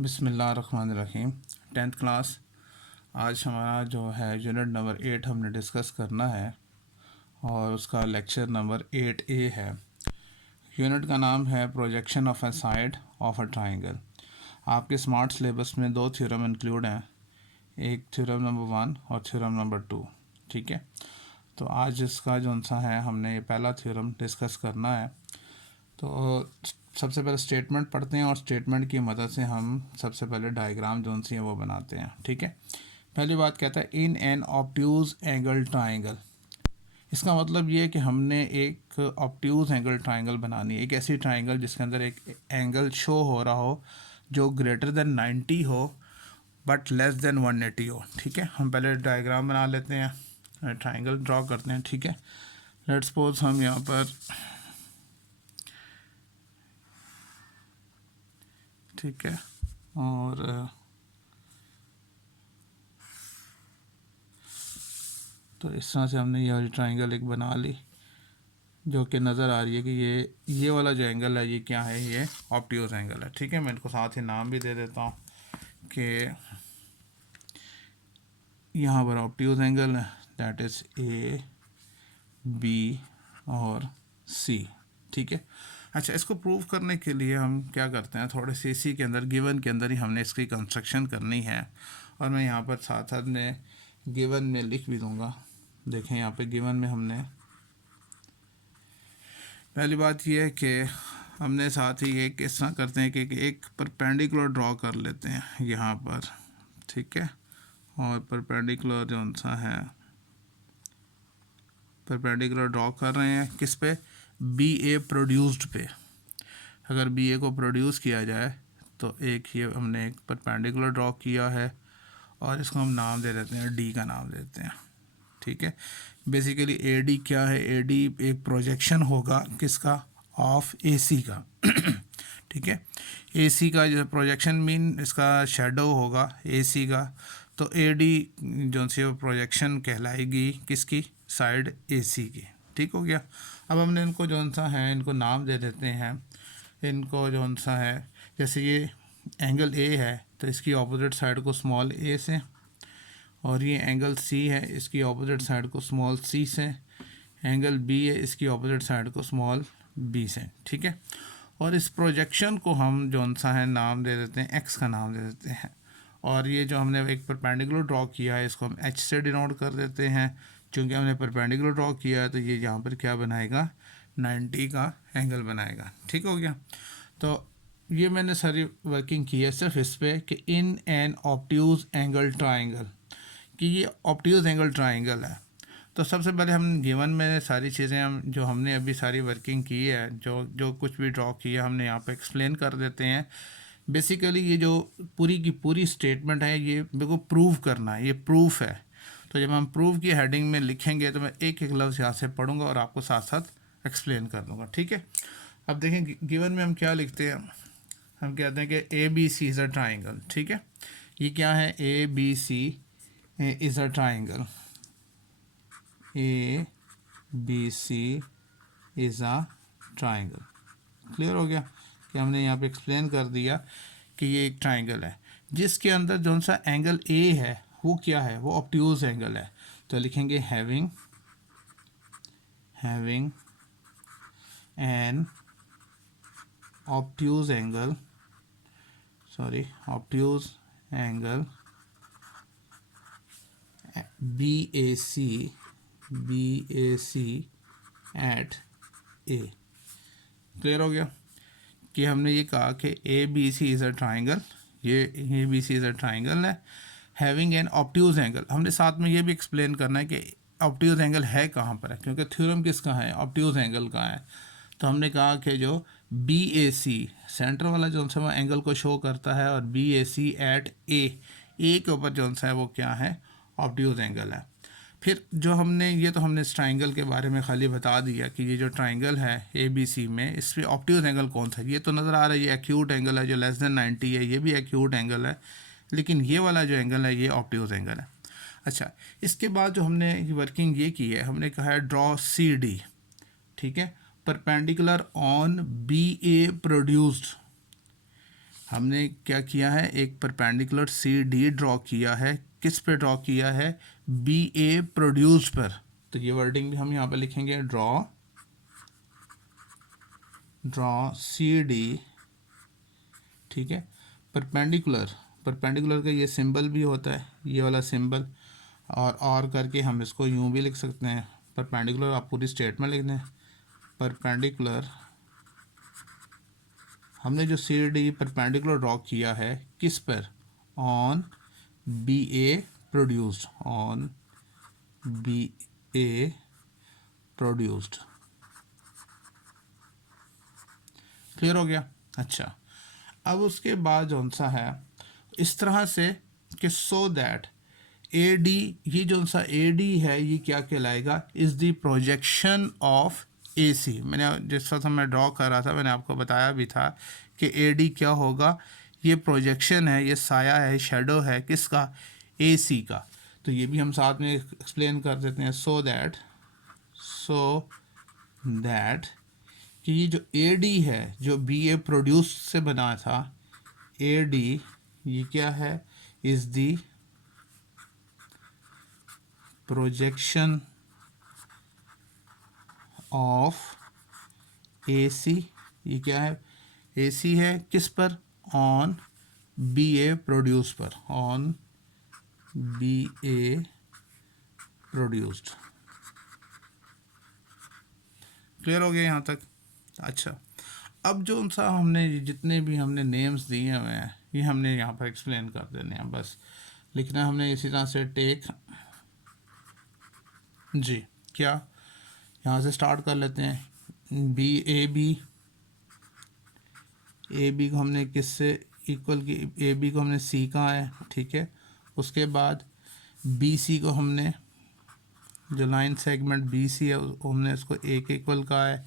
बिस्मिल्लाहिर्रहमानिर्रहीम। 10th class आज हमारा जो है यूनिट नंबर 8 हमने डिस्कस करना है और उसका लेक्चर नंबर 8A है। यूनिट का नाम है projection of A side of a triangle. आपके स्मार्ट सिलेबस में 2 थ्योरम इंक्लूड हैं, एक थ्योरम नंबर 1 और थ्योरम नंबर 2। ठीक है, तो आज इसका जो सा है हमने पहला थ्योरम डिस्कस करना है। तो सबसे पहले स्टेटमेंट पढ़ते हैं और स्टेटमेंट की मदद से हम सबसे पहले डायग्राम जो सी है वो बनाते हैं। ठीक है, पहली बात कहता है in an obtuse angle triangle. इसका मतलब ये है कि हमने एक ऑब्ट्यूज एंगल ट्राइंगल बनानी है, एक ऐसी ट्राइंगल जिसके अंदर एक एंगल शो हो रहा हो जो ग्रेटर देन 90 हो बट लेस देन 180 हो। ठीक है, हम पहले डायग्राम बना लेते हैं, ट्राइंगल ड्रॉ करते हैं। ठीक है, लेट्स सपोज हम यहाँ पर, ठीक है, और तो इस तरह से हमने ये वाली ट्राइंगल एक बना ली जो कि नज़र आ रही है कि ये वाला जो एंगल है ये क्या है, ये ऑब्ट्यूज एंगल है। ठीक है, मैं इनको साथ ही नाम भी दे देता हूँ कि यहाँ पर ऑब्ट्यूज एंगल है, दैट इज़ ए बी और सी। ठीक है, अच्छा, इसको प्रूव करने के लिए हम क्या करते हैं, थोड़े से इसी के अंदर गिवन के अंदर ही हमने इसकी कंस्ट्रक्शन करनी है। और मैं यहाँ पर साथ साथ में गिवन में लिख भी दूँगा। देखें यहाँ पे गिवन में हमने पहली बात यह है कि हमने साथ ही एक इस तरह करते हैं कि एक परपेंडिकुलर ड्रॉ कर लेते हैं यहाँ पर। ठीक है, और परपेंडिकुलर जो सा है परपेंडिकुलर ड्रॉ कर रहे हैं किस पे, बी ए प्रोड्यूस्ड पे। अगर बी ए को प्रोड्यूस किया जाए तो एक ये हमने एक परपेंडिकुलर ड्रॉ किया है और इसको हम नाम दे देते हैं, डी का नाम देते हैं। ठीक है, बेसिकली ए डी क्या है, ए डी एक प्रोजेक्शन होगा किसका, ऑफ ए सी का। ठीक है, ए सी का जो प्रोजेक्शन मीन इसका शेडो होगा ए सी का, तो ए डी जो सी प्रोजेक्शन कहलाएगी किसकी, साइड ए सी की। ठीक हो गया, अब हमने इनको जो सा है इनको नाम दे देते हैं। इनको जो सा है जैसे ये एंगल ए है तो इसकी ऑपोजिट साइड को स्मॉल ए से, और ये एंगल सी है इसकी ऑपोजिट साइड को स्मॉल सी से, एंगल बी है इसकी ऑपोजिट साइड को स्मॉल बी से। ठीक है, और इस प्रोजेक्शन को हम जो सा है नाम दे देते हैं, एक्स का नाम दे देते हैं। और ये जो हमने एक परपेंडिकुलर ड्रॉ किया है इसको हम एच से डिनोट कर देते हैं। चूँकि हमने परपेंडिकुलर ड्रॉ किया है तो ये यहाँ पर क्या बनाएगा, 90 का एंगल बनाएगा। ठीक हो गया, तो ये मैंने सारी वर्किंग की है सिर्फ इस पर कि in an obtuse angle triangle, कि ये ऑब्ट्यूज एंगल ट्राइंगल है। तो सबसे पहले हम गिवन में सारी चीज़ें हम जो हमने अभी सारी वर्किंग की है, जो जो कुछ भी ड्रॉ किया हमने यहाँ पे एक्सप्लेन कर देते हैं। बेसिकली ये जो पूरी की पूरी स्टेटमेंट है ये मेरे को प्रूव करना है, ये प्रूफ है। तो जब हम प्रूफ की हेडिंग में लिखेंगे तो मैं एक एक लफ्ज़ यहाँ से पढ़ूँगा और आपको साथ साथ एक्सप्लेन कर दूँगा। ठीक है, अब देखें गिवन में हम क्या लिखते हैं, हम कहते हैं कि A B C is a triangle. ठीक है, ये क्या है, A B C is a triangle, A B C is a triangle। Clear हो गया कि हमने यहाँ पे एक्सप्लेन कर दिया कि ये एक ट्राइंगल है जिसके अंदर जो सा एंगल A है वो क्या है, वो ऑब्ट्यूज एंगल है। तो लिखेंगे having an obtuse angle, obtuse angle BAC at A। Clear हो गया कि हमने ये कहा कि ABC इज़ अ ट्राइंगल, ये ABC इज़ अ ट्राइंगल है हैविंग एन ऑब्ट्यूज एंगल। हमने साथ में ये भी एक्सप्लेन करना है कि ऑब्ट्यूज एंगल है कहाँ पर है, क्योंकि थ्योरम किसका है, ऑब्ट्यूज एंगल का है। तो हमने कहा कि जो BAC सेंटर वाला जो सा वो एंगल को शो करता है और BAC एट ए के ऊपर जो सा है वो क्या है, ऑब्ट्यूज एंगल है। फिर जो हमने ये तो हमने इस ट्राइंगल के बारे में खाली बता दिया कि ये जो ट्राइंगल है ABC में इस पर ऑब्ट्यूज एंगल कौन सा है। ये तो नज़र आ रहा है ये एक्यूट एंगल है जो लेस देन 90 है, ये भी एक्यूट एंगल है, लेकिन ये वाला जो एंगल है ये ऑब्ट्यूज एंगल है। अच्छा, इसके बाद जो हमने वर्किंग ये की है, हमने कहा है ड्रॉ CD। ठीक है, परपेंडिकुलर ऑन BA प्रोड्यूस्ड। हमने क्या किया है, एक परपेंडिकुलर सी डी ड्रॉ किया है, किस पे ड्रॉ किया है, बी ए प्रोड्यूस पर। तो ये वर्डिंग भी हम यहाँ पे लिखेंगे, ड्रॉ सी डी, ठीक है। परपेंडिकुलर का ये सिंबल भी होता है, ये वाला सिंबल, और करके हम इसको यूँ भी लिख सकते हैं। परपेंडिकुलर आप पूरी स्टेटमेंट लिख दें, परपेंडिकुलर, हमने जो सी डी परपेंडिकुलर ड्रॉ किया है किस पर, on B A produced, on B A produced. Clear हो गया। अच्छा, अब उसके बाद जौन सा है इस तरह से कि सो दैट ए डी, ये जो सा ए डी है ये क्या कहलाएगा, is the projection of A सी। मैंने जिस वक्त मैं ड्रॉ कर रहा था मैंने आपको बताया भी था कि ए डी क्या होगा, ये प्रोजेक्शन है, ये साया है, शेडो है, किसका, ए सी का। तो ये भी हम साथ में एक्सप्लेन कर देते हैं। सो दैट कि ये जो ए डी है जो बी ए प्रोड्यूस से बना था, ए डी ये क्या है, is the projection of A C, ये क्या है, ए सी है किस पर, ऑन बी ए प्रोड्यूस पर, on B A produced. Clear हो गया यहाँ तक। अच्छा, अब जो सा हमने जितने भी हमने नेम्स दिए हुए हैं ये हमने यहाँ पर एक्सप्लेन कर देने हैं, बस लिखना हमने इसी तरह से। टेक जी, क्या यहाँ से स्टार्ट कर लेते हैं, बी ए बी को हमने किससे इक्वल की, ए बी को हमने सी कहा है, ठीक है। उसके बाद बी सी को हमने, जो लाइन सेगमेंट बी सी है हमने इसको ए के इक्वल कहा है।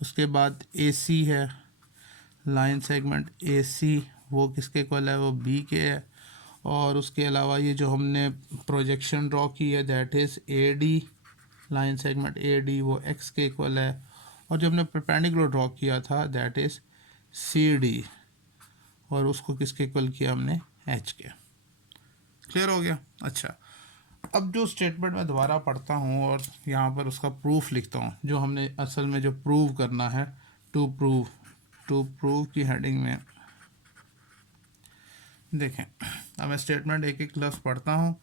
उसके बाद ए सी है, लाइन सेगमेंट ए सी वो किसके इक्वल है, वो बी के है। और उसके अलावा ये जो हमने प्रोजेक्शन ड्रॉ की है that is a D, line segment A D वो एक्स के इक्वल है। और जो हमने परपेंडिकुलर ड्रॉ किया था दैट इज़ सी डी, और उसको किसके इक्वल किया हमने, एच के। क्लियर हो गया। अच्छा, अब जो स्टेटमेंट मैं दोबारा पढ़ता हूँ और यहाँ पर उसका प्रूफ लिखता हूँ, जो हमने असल में जो प्रूव करना है, टू प्रूव की हेडिंग में देखें। अब मैं स्टेटमेंट एक एक लफ्ज़ पढ़ता हूँ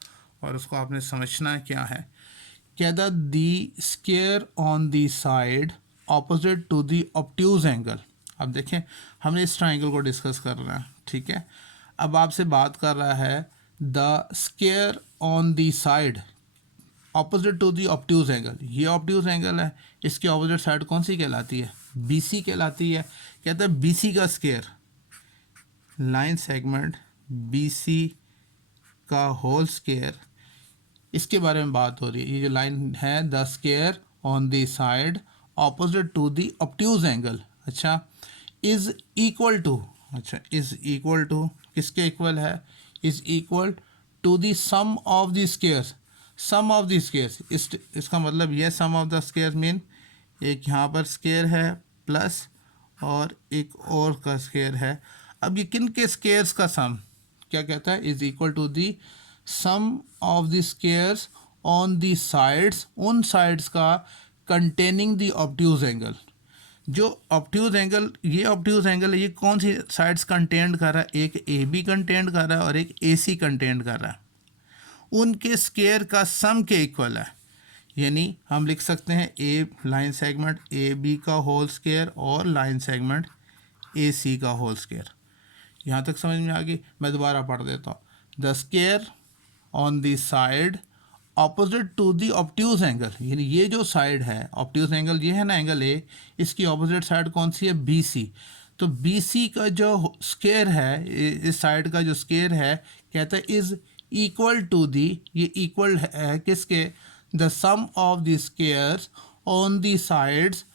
और उसको आपने समझना है क्या है। क्या the square on the side opposite to the obtuse angle. अब देखें हमने इस ट्राइंगल को डिस्कस कर रहे हैं, ठीक है। अब आपसे बात कर रहा है the square on the side opposite to the obtuse angle, ये ऑब्ट्यूज एंगल है, इसकी ऑपोजिट साइड कौन सी कहलाती है, बी सी कहलाती है। कहता है बी सी का square, line segment B C का होल स्केयर, इसके बारे में बात हो रही है। ये जो लाइन है, the square on the side opposite to the obtuse angle, अच्छा, इज़ इक्वल टू, अच्छा इज़ इक्वल टू किसके इक्वल है, is equal to the sum of the squares, sum of the squares. इसका मतलब ये sum of the squares mean एक यहाँ पर स्केयर है प्लस और एक और का स्केयर है। अब ये किन के स्केयर्स का सम, क्या कहता है, is equal to the sum of the squares on the sides, उन साइड्स का कंटेनिंग द ऑब्ट्यूज एंगल। जो ऑब्ट्यूज एंगल, ये ऑब्ट्यूज एंगल है, ये कौन सी साइड्स कंटेंट कर रहा है, एक ए बी कंटेंट कर रहा है और एक ए सी कंटेंट कर रहा है, उनके स्केयर का सम के इक्वल है। यानी हम लिख सकते हैं ए लाइन सेगमेंट ए बी का होल स्केयर और लाइन सेगमेंट ए सी का होल स्केयर। यहाँ तक समझ में आ गई। मैं दोबारा पढ़ देता हूँ, the square on the side opposite to the obtuse angle, यानी ये जो साइड है ऑब्ट्यूज एंगल ये है ना एंगल ए, इसकी ऑपोजिट साइड कौन सी है, बी सी। तो बी सी का जो स्केयर है, इस साइड का जो स्केयर है, कहता है इज़ इक्वल टू दी, ये इक्वल है किसके, the sum of the squares on the sides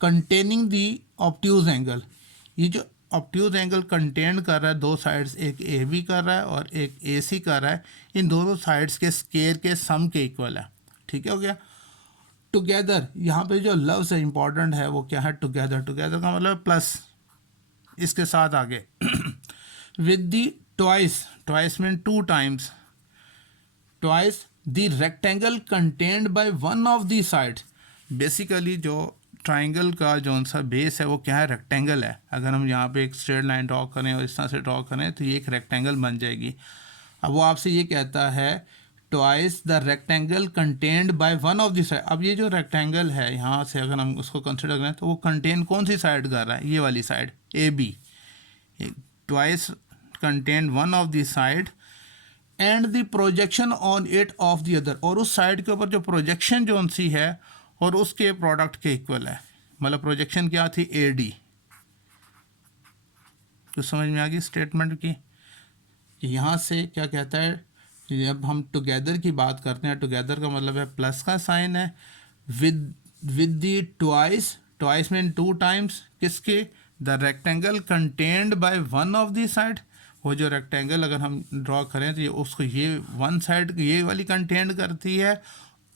containing the obtuse angle. ये जो ऑब्ट्यूज एंगल कंटेन कर रहा है दो साइड्स, एक ए बी कर रहा है और एक ए सी कर रहा है, इन दोनों साइड्स के स्केयर के सम के इक्वल है। ठीक है, हो गया। टुगेदर, यहाँ पे जो लफ्ज़ है इंपॉर्टेंट है वो क्या है, टुगेदर। टुगेदर का मतलब प्लस, इसके साथ आगे with the twice mean 2 times, twice the rectangle contained by one of the sides। Basically जो ट्राइंगल का जो सा बेस है वो क्या है, रेक्टेंगल है। अगर हम यहाँ पे एक स्ट्रेट लाइन ड्रॉ करें और इस तरह से ड्रॉ करें तो ये एक रेक्टेंगल बन जाएगी। अब वो आपसे ये कहता है twice the rectangle contained by one of the side. अब ये जो रेक्टेंगल है यहाँ से अगर हम उसको कंसिडर करें तो वो कंटेन कौन सी साइड कर रहा है, ये वाली side A B. Twice contain one of the side and the projection on it of the other, और उस साइड के ऊपर जो प्रोजेक्शन जो सी है और उसके प्रोडक्ट के इक्वल है। मतलब प्रोजेक्शन क्या थी, ए डी। तो समझ में आ गई स्टेटमेंट की। यहाँ से क्या कहता है, जब हम टुगेदर की बात करते हैं, टुगेदर का मतलब है प्लस का साइन है, with the twice mean 2 times, किसके, the rectangle contained by one of the side. वो जो रेक्टेंगल अगर हम ड्रॉ करें तो ये उसको ये वन साइड ये वाली कंटेंड करती है,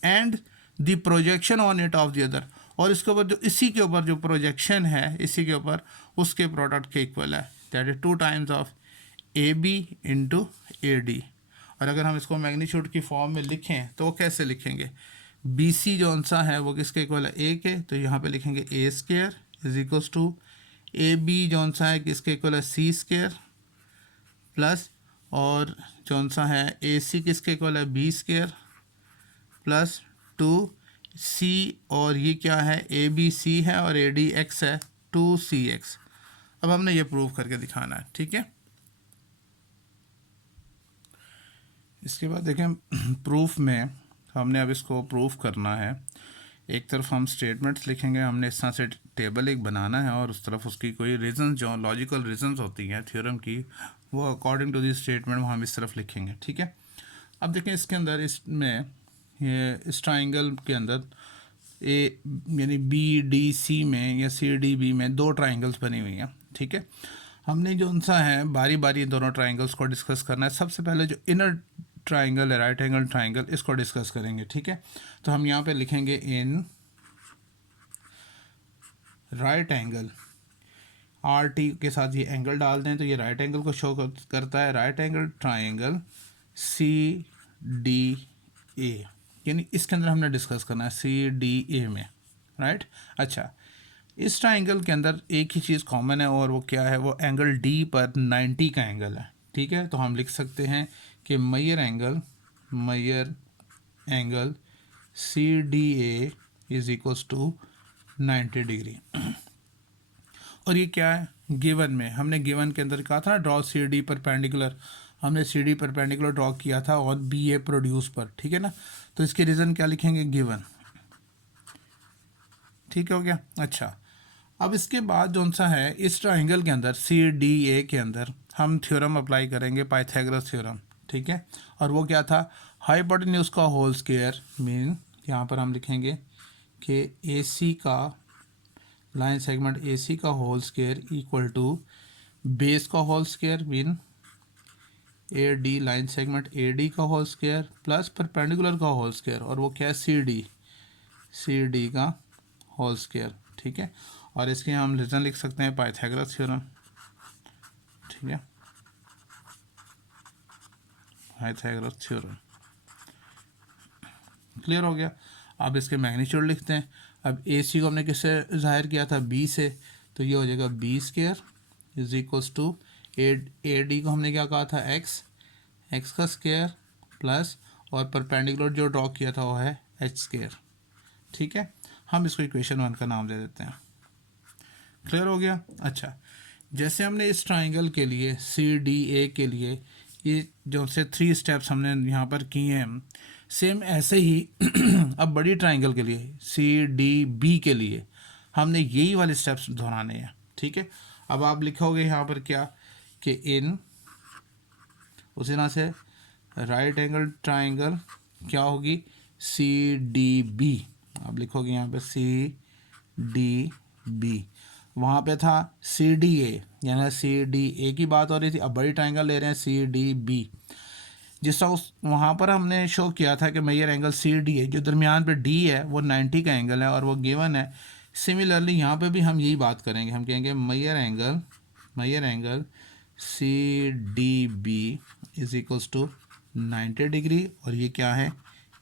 and the projection on it of the other, और इसके ऊपर जो इसी के ऊपर जो प्रोजेक्शन है इसी के ऊपर उसके प्रोडक्ट के इक्वल है। That is 2 times of A B into A D. और अगर हम इसको मैग्नीट्यूड की फॉर्म में लिखें तो वो कैसे लिखेंगे, बी सी जो सा है वो किसके इक्वल है, ए के, तो यहाँ पे लिखेंगे A square is equals to A B जो सा है किसके इक्वल है, सी स्क्वेयर प्लस, और जो सा है ए सी किसके इक्वल है, बी स्क्वेयर प्लस 2 सी, और ये क्या है, ए बी सी है और ए डी एक्स है, 2 सी एक्स। अब हमने ये प्रूव करके दिखाना है, ठीक है। इसके बाद देखें प्रूफ में हमने अब इसको प्रूफ करना है। एक तरफ हम स्टेटमेंट्स लिखेंगे, हमने इस तरह से टेबल एक बनाना है, और उस तरफ उसकी कोई रीज़न जो लॉजिकल रीजंस होती हैं थ्योरम की वो अकॉर्डिंग टू दिस स्टेटमेंट हम इस तरफ लिखेंगे, ठीक है। अब देखें इसके अंदर इसमें ये इस ट्राइंगल के अंदर ए यानी बी डी सी में या सी डी बी में 2 ट्राइंगल्स बनी हुई हैं, ठीक है। हमने जो उनसा है बारी बारी दोनों ट्राइंगल्स को डिस्कस करना है। सबसे पहले जो इनर ट्राइंगल है, राइट एंगल ट्राइंगल, इसको डिस्कस करेंगे, ठीक है। तो हम यहाँ पे लिखेंगे in right angle, R T के साथ ये एंगल डाल दें तो ये राइट एंगल को शो करता है। Right angle triangle C D A, यानी इसके अंदर हमने डिस्कस करना है सी डी ए में, राइट। अच्छा, इस ट्राइंगल के अंदर एक ही चीज़ कॉमन है, और वो क्या है, वो एंगल डी पर 90 का एंगल है, ठीक है। तो हम लिख सकते हैं कि measure angle C D A is equals to 90 degree. और ये क्या है, गिवन में हमने गिवन के अंदर कहा था ड्रॉ सी डी परपेंडिकुलर, हमने सी डी परपेंडिकुलर ड्रॉ किया था और बी ए प्रोड्यूस पर, ठीक है ना। तो इसके रीज़न क्या लिखेंगे, गिवन, ठीक हो गया। अच्छा, अब इसके बाद जो सा है इस ट्राइंगल के अंदर सी डी ए के अंदर हम थ्योरम अप्लाई करेंगे, पाइथागोरस थ्योरम, ठीक है। और वो क्या था, हाइपोटेन्यूज का होल स्क्वायर, मीन यहाँ पर हम लिखेंगे कि ए सी का लाइन सेगमेंट ए सी का whole square equal to base का whole square, mean A D line segment A D का होल स्क्वायर प्लस परपेंडिकुलर का होल स्क्वायर, और वो क्या है, सी डी का होल स्क्वायर, ठीक है। और इसके हम रीज़न लिख सकते हैं पाइथागोरस थ्योरम, ठीक है, पाइथागोरस थ्योरम, क्लियर हो गया। अब इसके मैग्नीट्यूड लिखते हैं। अब ए सी को हमने किससे जाहिर किया था, बी से, तो ये हो जाएगा B square is equals to A D को हमने क्या कहा था, एक्स का स्क्वायर प्लस, और परपेंडिकुलर जो ड्रॉ किया था वो है एच स्क्वायर, ठीक है। हम इसको इक्वेशन 1 का नाम दे देते हैं, क्लियर हो गया। अच्छा, जैसे हमने इस ट्राइंगल के लिए सी डी ए के लिए ये जो से 3 स्टेप्स हमने यहाँ पर किए हैं, सेम ऐसे ही अब बड़ी ट्राइंगल के लिए सी डी बी के लिए हमने यही वाले स्टेप्स दोहराने हैं, ठीक है। अब आप लिखोगे यहाँ पर क्या कि इन उसी तरह से राइट एंगल ट्राइंगल क्या होगी, सी डी बी, आप लिखोगे यहाँ पे सी डी बी, वहाँ पे था सी डी ए, यानी सी डी ए की बात हो रही थी, अब बड़ी ट्राइंगल ले रहे हैं सी डी बी। जिस तरह उस वहाँ पर हमने शो किया था कि मैयर एंगल सी डी है, जो दरमियान पे डी है वो 90 का एंगल है और वो गिवन है। सिमिलरली यहाँ पे भी हम यही बात करेंगे, हम कहेंगे measure angle C D B is equals to 90 degree, और ये क्या है,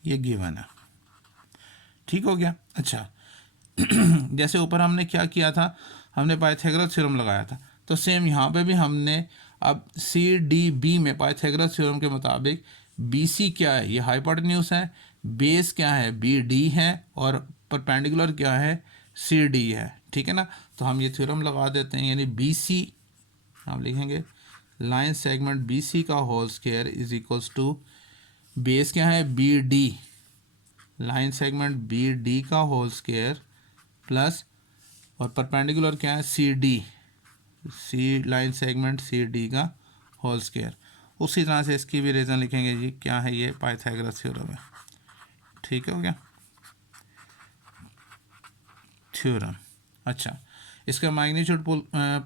ये गिवन है। ठीक हो गया। अच्छा जैसे ऊपर हमने क्या किया था, हमने पाइथागोरस थ्योरम लगाया था, तो सेम यहाँ पे भी हमने अब सी डी बी में पाइथागोरस थ्योरम के मुताबिक बी सी क्या है, ये हाइपोटेन्यूज है, बेस क्या है, बी डी है, और परपेंडिकुलर क्या है, सी डी है। ठीक है ना, तो हम ये थ्योरम लगा देते हैं, यानी बी सी हम लिखेंगे लाइन सेगमेंट बी सी का whole square is equals to base क्या है, B D, line segment B D का होल स्क्वायर प्लस, और परपेंडिकुलर क्या है, C D, C line segment C D का होल स्क्वायर। उसी तरह से इसकी भी रीज़न लिखेंगे जी, क्या है, ये पाइथागोरस थ्योरम है। ठीक हो गया थ्योरम। अच्छा, इसका मैग्नीट्यूड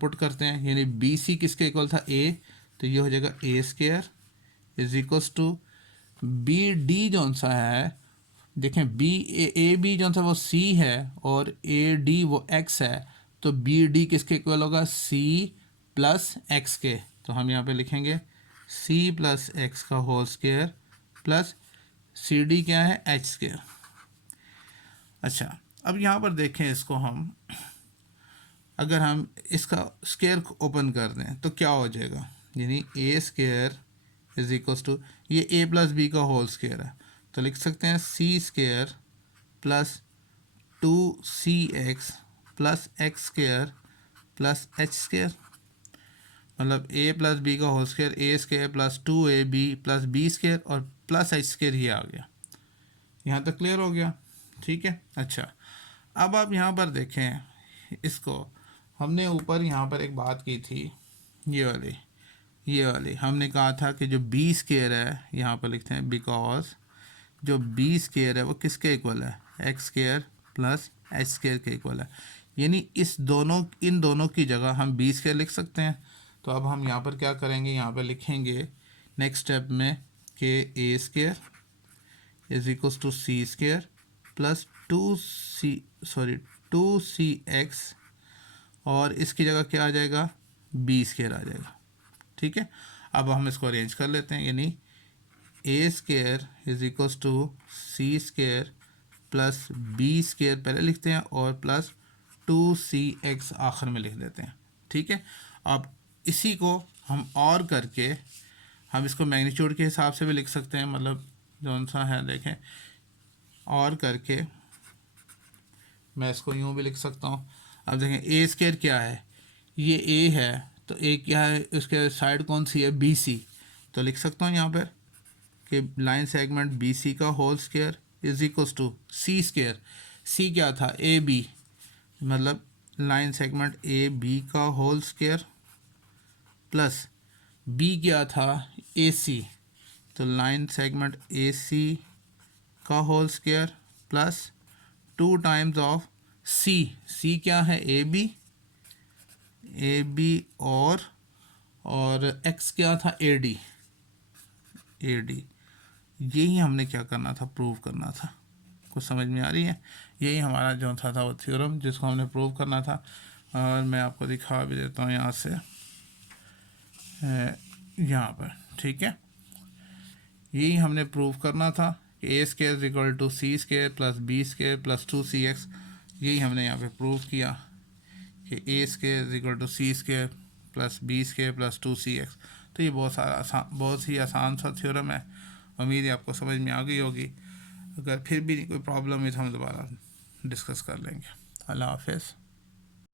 पुट करते हैं, यानी बी सी किसके इक्वल था, ए, तो ये हो जाएगा A square is equals to B D जौन सा है, देखें बी ए बी जौन सा वो सी है और ए डी वो एक्स है, तो बी डी किसके इक्वल होगा, सी प्लस एक्स के, तो हम यहाँ पे लिखेंगे सी प्लस एक्स का whole square plus C D क्या है, एच स्क्वायर। अच्छा, अब यहाँ पर देखें इसको हम, अगर हम इसका स्क्वायर ओपन कर दें तो क्या हो जाएगा, यानी A square is equals to, ये ए प्लस बी का होल स्क्वायर है, तो लिख सकते हैं C square plus 2cx plus X square plus H square, मतलब ए प्लस बी का whole square, A square plus 2ab plus B square और प्लस एच स्क्वायर, ही आ गया। यहाँ तक क्लियर हो गया। ठीक है। अच्छा, अब आप यहाँ पर देखें इसको, हमने ऊपर यहाँ पर एक बात की थी, ये वाली हमने कहा था कि जो बी स्क्वायर है, यहाँ पर लिखते हैं बिकॉज जो बी स्क्वायर है वो किसके इक्वल है, x square plus H square के इक्वल है, यानी इन दोनों की जगह हम बी स्क्वायर लिख सकते हैं। तो अब हम यहाँ पर क्या करेंगे, यहाँ पर लिखेंगे नेक्स्ट स्टेप में कि A square is equals to C square plus 2c x, और इसकी जगह क्या आ जाएगा, बी स्क्वायर आ जाएगा। ठीक है, अब हम इसको अरेंज कर लेते हैं, यानी A square is equals to C square plus B square पहले लिखते हैं और प्लस 2cx आखिर में लिख देते हैं। ठीक है, अब इसी को हम और करके हम इसको मैग्नीट्यूड के हिसाब से भी लिख सकते हैं, मतलब जौन सा है देखें, और करके मैं इसको यूँ भी लिख सकता हूँ। अब देखें ए स्क्वायर क्या है, ये ए है, तो ए क्या है, उसके साइड कौन सी है, बी सी, तो लिख सकता हूँ यहाँ पर कि लाइन सेगमेंट बी सी का whole square is equals to C square, C क्या था, ए बी, मतलब लाइन सेगमेंट ए बी का होल स्क्वायर प्लस बी क्या था, ए सी, तो लाइन सेगमेंट ए सी का whole square plus 2 times of C क्या है, ए बी और एक्स क्या था, ए डी, यही हमने क्या करना था, प्रूव करना था। कुछ समझ में आ रही है, यही हमारा जो था वो थ्योरम जिसको हमने प्रूव करना था, और मैं आपको दिखा भी देता हूँ यहाँ से, यहाँ पर। ठीक है, यही हमने प्रूव करना था कि A square is equal to C square plus B square plus 2cx, यही हमने यहाँ पे प्रूव किया कि A square is equal to C square plus B square plus 2cx। तो ये बहुत ही आसान सा थ्योरम है, उम्मीद है आपको समझ में आ गई होगी। अगर फिर भी कोई प्रॉब्लम है तो हम दोबारा डिस्कस कर लेंगे। अल्लाह हाफ़िज़।